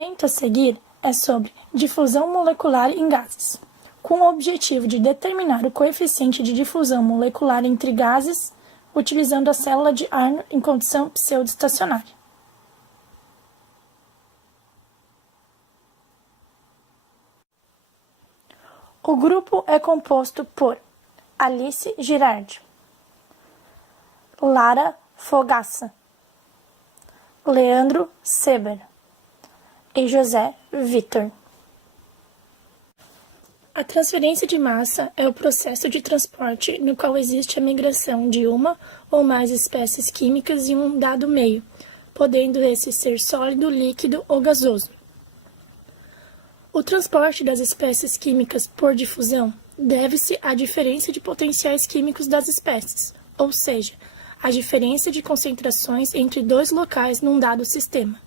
O experimento a seguir é sobre difusão molecular em gases, com o objetivo de determinar o coeficiente de difusão molecular entre gases utilizando a célula de Arnold em condição pseudoestacionária. O grupo é composto por Alice Girardi, Lara Fogaça, Leandro Seber e José Vitor. A transferência de massa é o processo de transporte no qual existe a migração de uma ou mais espécies químicas em um dado meio, podendo esse ser sólido, líquido ou gasoso. O transporte das espécies químicas por difusão deve-se à diferença de potenciais químicos das espécies, ou seja, a diferença de concentrações entre dois locais num dado sistema.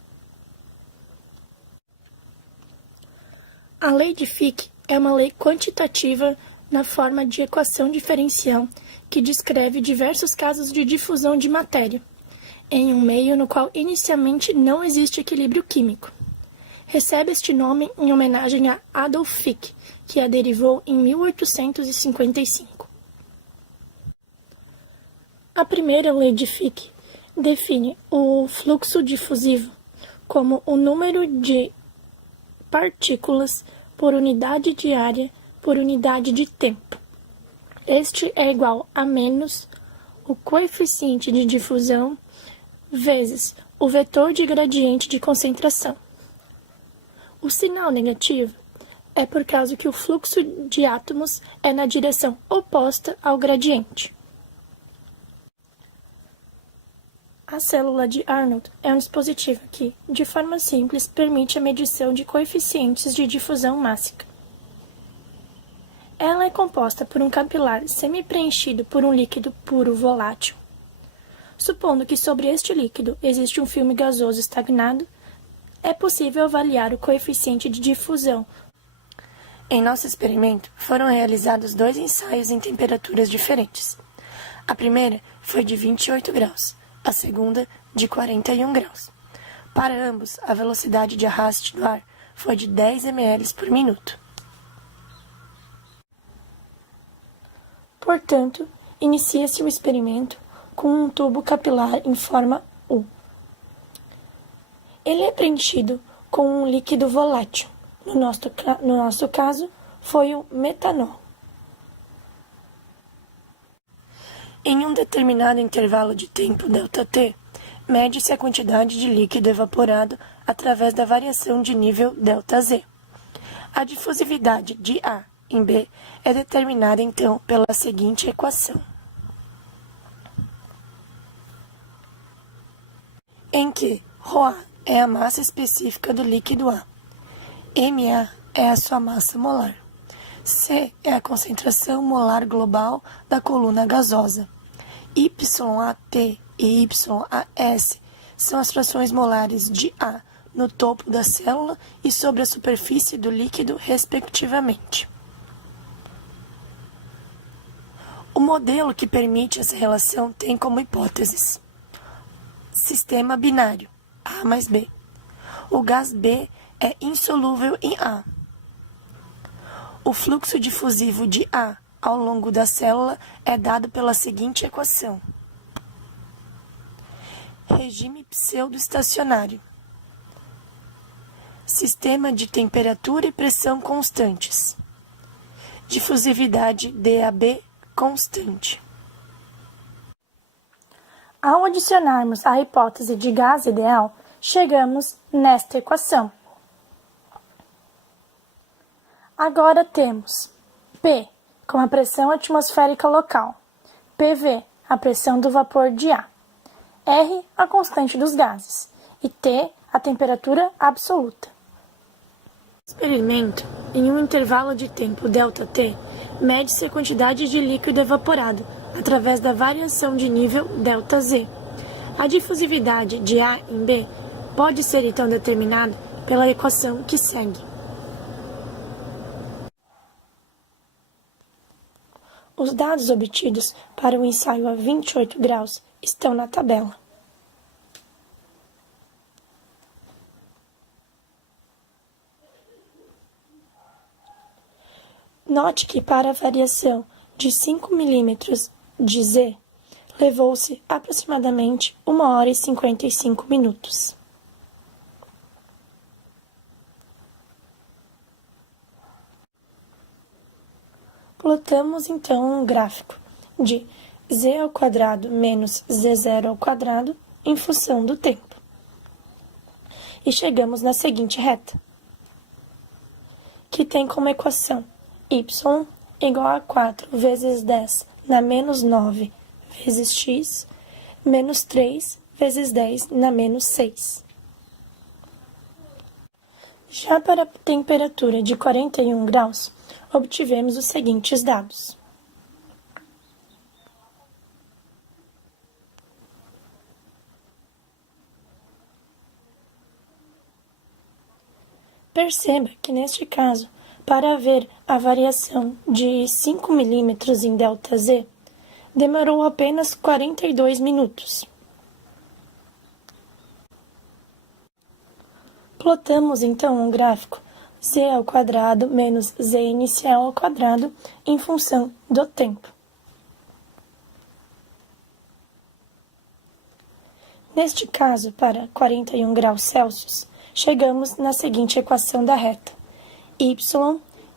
A lei de Fick é uma lei quantitativa na forma de equação diferencial que descreve diversos casos de difusão de matéria, em um meio no qual inicialmente não existe equilíbrio químico. Recebe este nome em homenagem a Adolf Fick, que a derivou em 1855. A primeira lei de Fick define o fluxo difusivo como o número de partículas por unidade de área por unidade de tempo. Este é igual a menos o coeficiente de difusão vezes o vetor de gradiente de concentração. O sinal negativo é por causa que o fluxo de átomos é na direção oposta ao gradiente. A célula de Arnold é um dispositivo que, de forma simples, permite a medição de coeficientes de difusão mássica. Ela é composta por um capilar semi-preenchido por um líquido puro volátil. Supondo que sobre este líquido existe um filme gasoso estagnado, é possível avaliar o coeficiente de difusão. Em nosso experimento, foram realizados 2 ensaios em temperaturas diferentes. A primeira foi de 28 graus, a segunda de 41 graus. Para ambos, a velocidade de arraste do ar foi de 10 ml por minuto. Portanto, inicia-se o experimento com um tubo capilar em forma U. Ele é preenchido com um líquido volátil. No nosso caso, foi o metanol. Em um determinado intervalo de tempo ΔT, mede-se a quantidade de líquido evaporado através da variação de nível ΔZ. A difusividade de A em B é determinada, então, pela seguinte equação, em que ρA é a massa específica do líquido A, MA é a sua massa molar, C é a concentração molar global da coluna gasosa, YAT e YAS são as frações molares de A no topo da célula e sobre a superfície do líquido, respectivamente. O modelo que permite essa relação tem como hipóteses: sistema binário, A mais B. O gás B é insolúvel em A. O fluxo difusivo de A ao longo da célula é dado pela seguinte equação: regime pseudoestacionário. Sistema de temperatura e pressão constantes. Difusividade DAB constante. Ao adicionarmos a hipótese de gás ideal, chegamos nesta equação. Agora temos P com a pressão atmosférica local, PV, a pressão do vapor de A, R, a constante dos gases, e T, a temperatura absoluta. No experimento, em um intervalo de tempo ΔT, mede-se a quantidade de líquido evaporado através da variação de nível ΔZ. A difusividade de A em B pode ser então determinada pela equação que segue. Os dados obtidos para o ensaio a 28 graus estão na tabela. Note que para a variação de 5 milímetros de Z, levou-se aproximadamente 1 hora e 55 minutos. Plotamos então um gráfico de z² menos z0² em função do tempo. E chegamos na seguinte reta, que tem como equação y igual a 4 vezes 10 na menos 9 vezes x, menos 3 vezes 10 na menos 6. Já para a temperatura de 41 graus, obtivemos os seguintes dados. Perceba que, neste caso, para haver a variação de 5 milímetros em ΔZ, demorou apenas 42 minutos. Plotamos, então, um gráfico z² menos z inicial² em função do tempo. Neste caso, para 41 graus Celsius, chegamos na seguinte equação da reta: y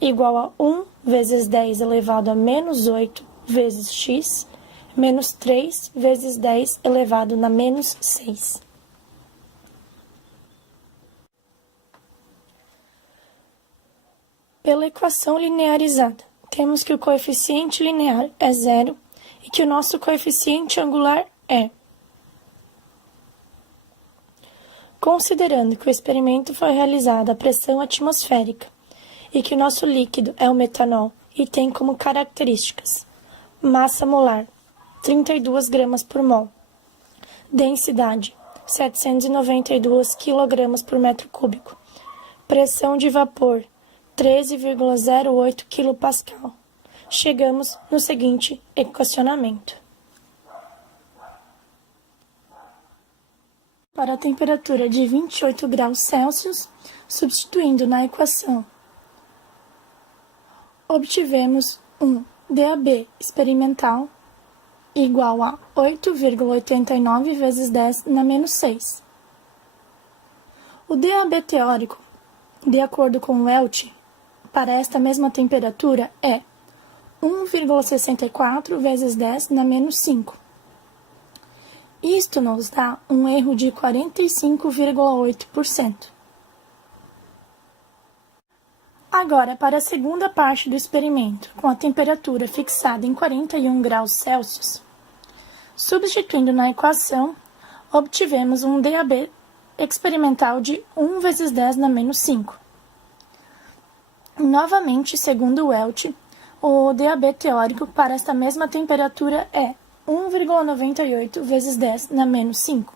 igual a 1 vezes 10 elevado a menos 8 vezes x, menos 3 vezes 10 elevado na menos 6. Pela equação linearizada, temos que o coeficiente linear é zero e que o nosso coeficiente angular é. Considerando que o experimento foi realizado a pressão atmosférica e que o nosso líquido é o metanol e tem como características massa molar 32 gramas por mol, densidade 792 kg por metro cúbico, pressão de vapor 13,08 kPa. Chegamos no seguinte equacionamento. Para a temperatura de 28 graus Celsius, substituindo na equação, obtivemos um DAB experimental igual a 8,89 vezes 10 na menos 6. O DAB teórico, de acordo com o Welch, para esta mesma temperatura é 1,64 vezes 10 na menos 5. Isto nos dá um erro de 45,8%. Agora, para a segunda parte do experimento, com a temperatura fixada em 41 graus Celsius, substituindo na equação, obtivemos um DAB experimental de 1 vezes 10 na menos 5. Novamente, segundo o Welch, o DAB teórico para esta mesma temperatura é 1,98 vezes 10 na menos 5.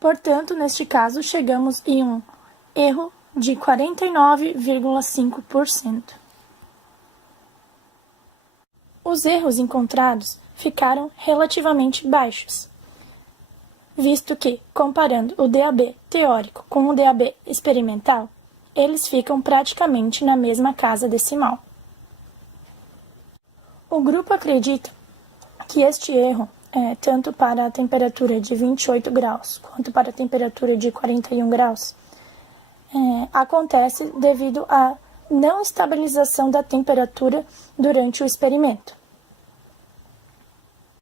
Portanto, neste caso, chegamos em um erro de 49,5%. Os erros encontrados ficaram relativamente baixos, visto que, comparando o DAB teórico com o DAB experimental, eles ficam praticamente na mesma casa decimal. O grupo acredita que este erro, tanto para a temperatura de 28 graus quanto para a temperatura de 41 graus, acontece devido à não estabilização da temperatura durante o experimento.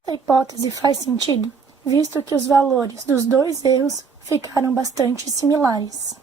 A hipótese faz sentido, visto que os valores dos dois erros ficaram bastante similares.